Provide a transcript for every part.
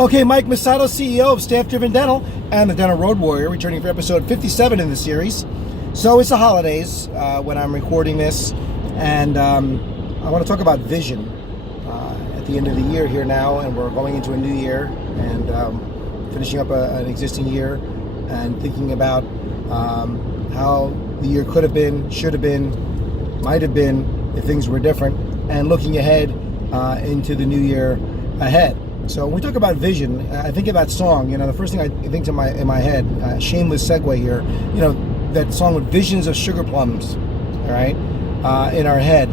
Okay, Mike Masato, CEO of Staff Driven Dental and the Dental Road Warrior, returning for episode 57 in the series. So it's the holidays when I'm recording this, and I want to talk about vision at the end of the year here now, and we're going into a new year and finishing up an existing year and thinking about how the year could have been, should have been, might have been if things were different, and looking ahead into the new year ahead. So when we talk about vision, I think of that song. The first thing I think in my head, shameless segue here. That song with visions of sugar plums, all right, in our head.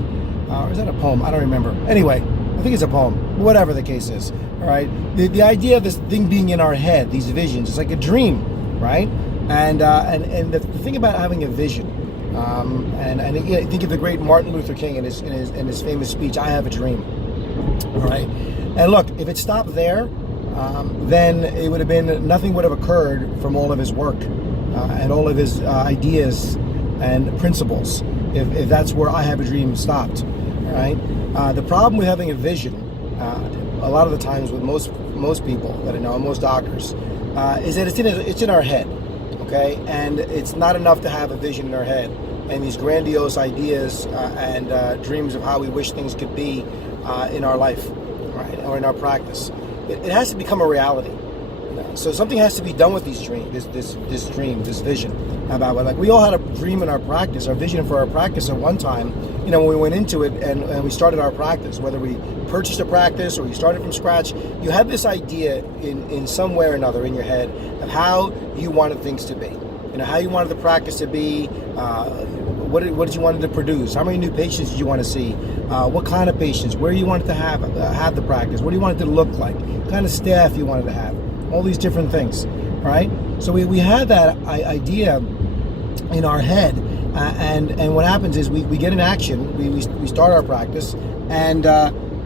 Or is that a poem? I don't remember. Anyway, I think it's a poem. Whatever the case is, all right. The idea of this thing being in our head, these visions, it's like a dream, right? And the thing about having a vision, and think of the great Martin Luther King in his famous speech, "I have a dream," all right. And look, if it stopped there, then it would have been, nothing would have occurred from all of his work and all of his ideas and principles, if that's where "I have a dream" stopped, right? The problem with having a vision, a lot of the times with most people that I know, most doctors, is that it's in our head, okay? And it's not enough to have a vision in our head and these grandiose ideas and dreams of how we wish things could be in our life, right, or in our practice. It has to become a reality. So something has to be done with these dreams, this vision about it. Like, we all had a dream in our practice, our vision for our practice at one time. When we went into it and we started our practice, whether we purchased a practice or you started from scratch, you had this idea in some way or another in your head of how you wanted things to be. How you wanted the practice to be. What did you want to produce? How many new patients did you want to see? What kind of patients? Where you wanted to have the practice? What do you want it to look like? What kind of staff you wanted to have? All these different things, right? So we had that idea in our head, and what happens is we get in action. We start our practice, and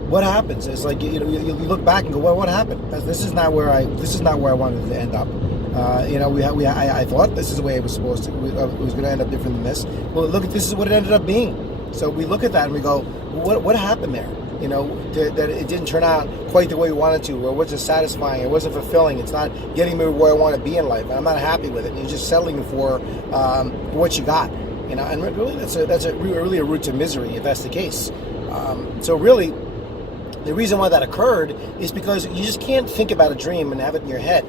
what happens is, like, you look back and go, well, what happened? This is not where I wanted to end up. I thought this is the way it was supposed to. It was going to end up different than this. Well, look, this is what it ended up being. So we look at that and we go, what happened there? That it didn't turn out quite the way we wanted to, or it wasn't satisfying, it wasn't fulfilling. It's not getting me where I want to be in life, and I'm not happy with it. And you're just settling for what you got. And really, that's really a root to misery if that's the case. So really, the reason why that occurred is because you just can't think about a dream and have it in your head.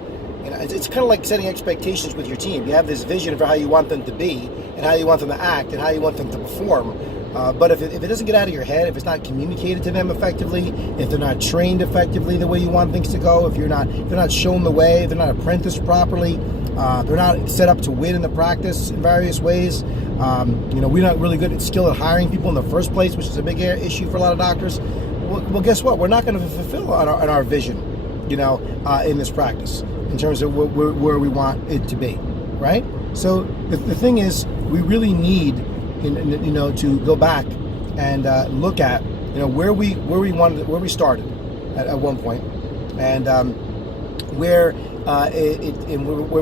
It's kind of like setting expectations with your team. You have this vision for how you want them to be and how you want them to act and how you want them to perform. But if it doesn't get out of your head, if it's not communicated to them effectively, if they're not trained effectively the way you want things to go, if they're not shown the way, if they're not apprenticed properly, they're not set up to win in the practice in various ways. We're not really good at hiring people in the first place, which is a big issue for a lot of doctors. Well, guess what? We're not going to fulfill on our vision, in this practice, in terms of where we want it to be, right? So the thing is, we really need, to go back and look at, where we started at one point, and where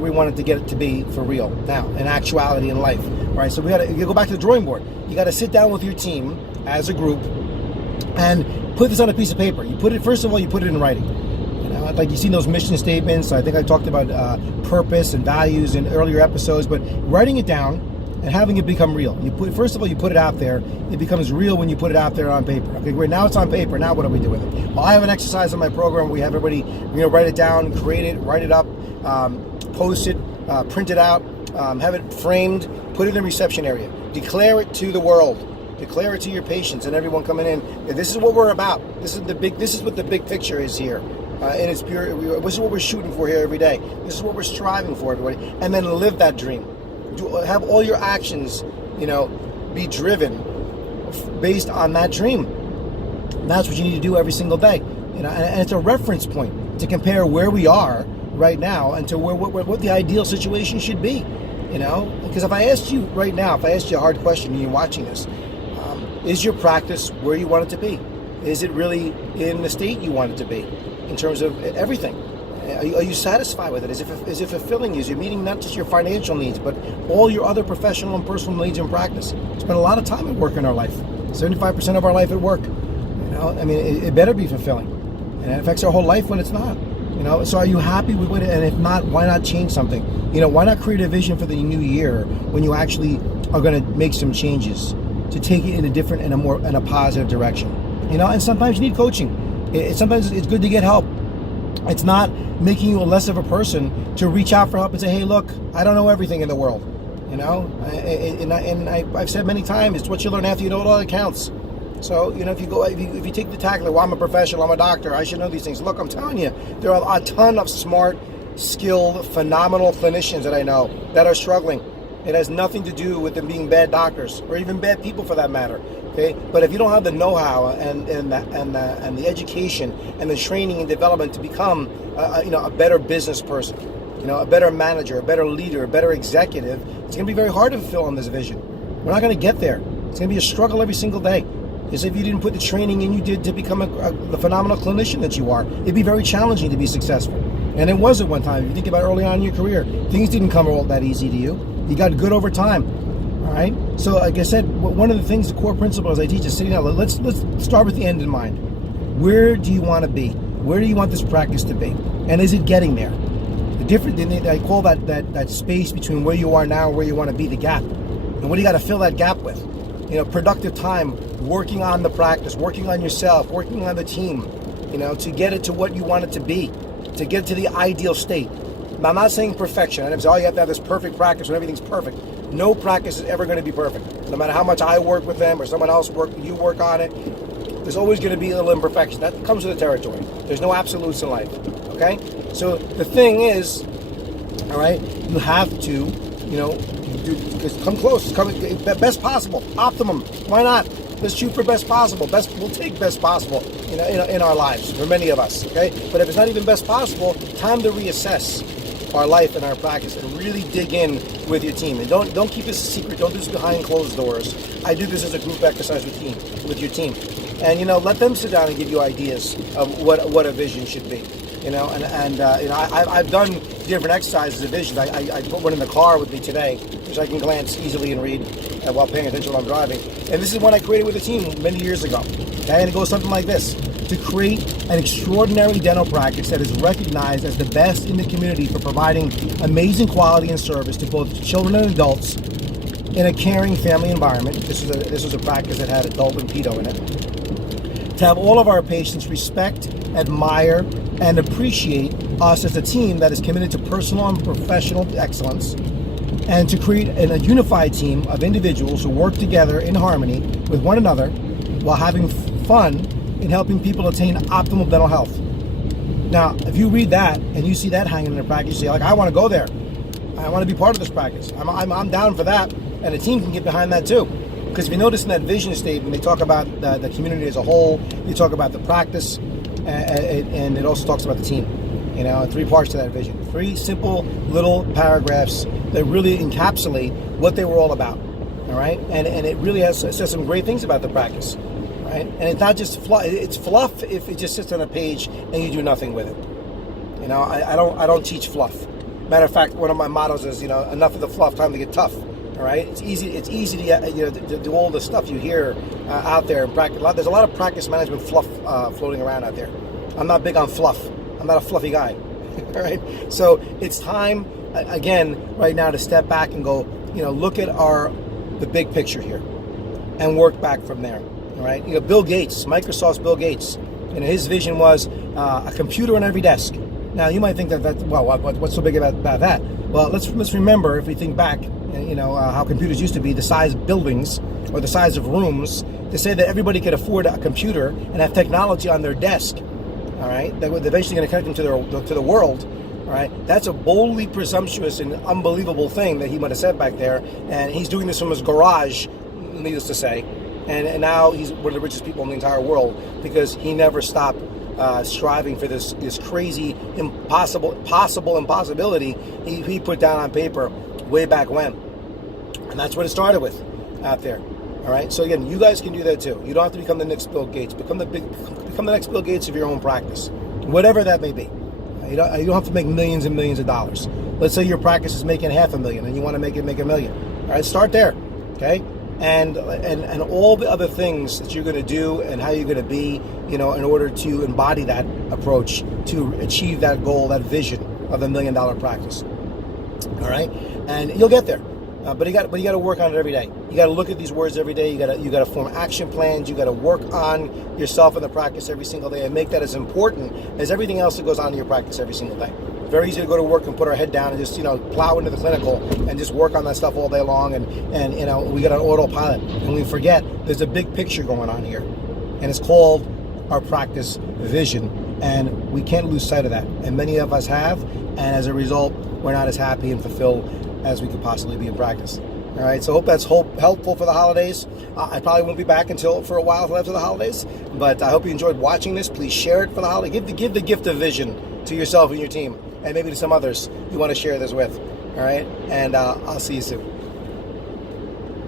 we wanted to get it to be for real now, in actuality in life, right? So you go back to the drawing board. You got to sit down with your team as a group and put this on a piece of paper. First of all, you put it in writing. Like, you've seen those mission statements. I think I talked about purpose and values in earlier episodes, but writing it down and having it become real. First of all, you put it out there. It becomes real when you put it out there on paper. Okay, great. Now it's on paper. Now what do we do with it? Well, I have an exercise in my program. We have everybody, write it down, create it, write it up, post it, print it out, have it framed, put it in the reception area. Declare it to the world. Declare it to your patients and everyone coming in. This is what we're about. This is what the big picture is here. In its pure, this is what we're shooting for here every day. This is what we're striving for, everybody. And then live that dream. Have all your actions, be driven based on that dream. And that's what you need to do every single day. And it's a reference point to compare where we are right now and to what the ideal situation should be. Because if I asked you right now, if I asked you a hard question and you're watching this, is your practice where you want it to be? Is it really in the state you want it to be? In terms of everything, are you satisfied with it? Is it fulfilling you? Is it meeting not just your financial needs, but all your other professional and personal needs in practice? Spend a lot of time at work in our life. 75% of our life at work. It better be fulfilling, and it affects our whole life when it's not. So are you happy with it? And if not, why not change something? Why not create a vision for the new year when you actually are going to make some changes to take it in a different and a positive direction? And sometimes you need coaching. Sometimes it's good to get help. It's not making you less of a person to reach out for help and say, hey, look, I don't know everything in the world. I've said many times, it's what you learn after you know it all that counts. So, if you take the tack, well, I'm a professional, I'm a doctor, I should know these things. Look, I'm telling you, there are a ton of smart, skilled, phenomenal clinicians that I know that are struggling. It has nothing to do with them being bad doctors or even bad people for that matter. Okay, but if you don't have the know-how and the education and the training and development to become a better business person, a better manager, a better leader, a better executive, it's going to be very hard to fulfill on this vision. We're not going to get there. It's going to be a struggle every single day. As if you didn't put the training in you did to become the phenomenal clinician that you are, it'd be very challenging to be successful. And it was at one time. If you think about early on in your career, things didn't come all that easy to you. You got good over time. All right. So, like I said, one of the things, the core principles I teach is sitting down. Let's start with the end in mind. Where do you want to be? Where do you want this practice to be? And is it getting there? I call that space between where you are now and where you want to be the gap. And what do you got to fill that gap with? Productive time, working on the practice, working on yourself, working on the team, to get it to what you want it to be, to get to the ideal state. Now, I'm not saying perfection. I never say, you have to have this perfect practice when everything's perfect. No practice is ever going to be perfect. No matter how much I work with them or someone else you work on it, there's always going to be a little imperfection. That comes with the territory. There's no absolutes in life, okay? So the thing is, all right, you have to, come close, best possible, optimum. Why not? Let's shoot for best possible. We'll take best possible in our lives for many of us. Okay, but if it's not even best possible, time to reassess our life and our practice and really dig in with your team. And don't keep this a secret. Don't do this behind closed doors. I do this as a group exercise with your team, and let them sit down and give you ideas of what a vision should be. I've done different exercises of vision. I put one in the car with me today, which I can glance easily and read while paying attention while I'm driving. And this is one I created with a team many years ago. Okay, and it goes something like this: to create an extraordinary dental practice that is recognized as the best in the community for providing amazing quality and service to both children and adults in a caring family environment. This was a practice that had adult and pedo in it. To have all of our patients respect, admire, and appreciate us as a team that is committed to personal and professional excellence, and to create a unified team of individuals who work together in harmony with one another while having fun in helping people attain optimal dental health. Now, if you read that and you see that hanging in the practice, you say, I want to go there. I want to be part of this practice. I'm down for that, and the team can get behind that too. Because if you notice in that vision statement, they talk about the community as a whole, they talk about the practice, and it also talks about the team. 3 parts to that vision. 3 simple little paragraphs that really encapsulate what they were all about. All right, and it really says some great things about the practice. Right, and it's not just fluff. It's fluff if it just sits on a page and you do nothing with it. I don't teach fluff. Matter of fact, one of my mottos is enough of the fluff, time to get tough. All right, it's easy to do all the stuff you hear out there and practice. There's a lot of practice management fluff floating around out there. I'm not big on fluff. I'm not a fluffy guy. All right, so it's time again right now to step back and go, look at the big picture here, and work back from there. All right, Bill Gates, Microsoft's Bill Gates, his vision was a computer on every desk. Now you might think that what's so big about that? Well, let's remember, if we think back, how computers used to be, the size of buildings or the size of rooms, to say that everybody could afford a computer and have technology on their desk, all right, that was eventually going to connect them to the world. All right, that's a boldly presumptuous and unbelievable thing that he might have said back there, and he's doing this from his garage, needless to say, and now he's one of the richest people in the entire world because he never stopped striving for this crazy impossibility he put down on paper way back when, and that's what it started with out there. All right, so again, you guys can do that too. You don't have to become the next Bill Gates. Become the next Bill Gates of your own practice, whatever that may be. You don't have to make millions and millions of dollars. Let's say your practice is making $500,000 and you want to make $1 million. All right, start there. Okay, and all the other things that you're going to do and how you're going to be, in order to embody that approach to achieve that goal, that vision of the $1 million practice. All right, and you'll get there. But you got to work on it every day. You got to look at these words every day. You got to form action plans. You got to work on yourself in the practice every single day and make that as important as everything else that goes on in your practice every single day. It's very easy to go to work and put our head down and just plow into the clinical and just work on that stuff all day long. And we got an autopilot and we forget there's a big picture going on here, and it's called our practice vision. And we can't lose sight of that. And many of us have, and as a result, we're not as happy and fulfilled as we could possibly be in practice. All right, so I hope that's helpful for the holidays. I probably won't be back for a while after the holidays, but I hope you enjoyed watching this. Please share it for the holiday. Give the gift of vision to yourself and your team, and maybe to some others you want to share this with. All right, and I'll see you soon.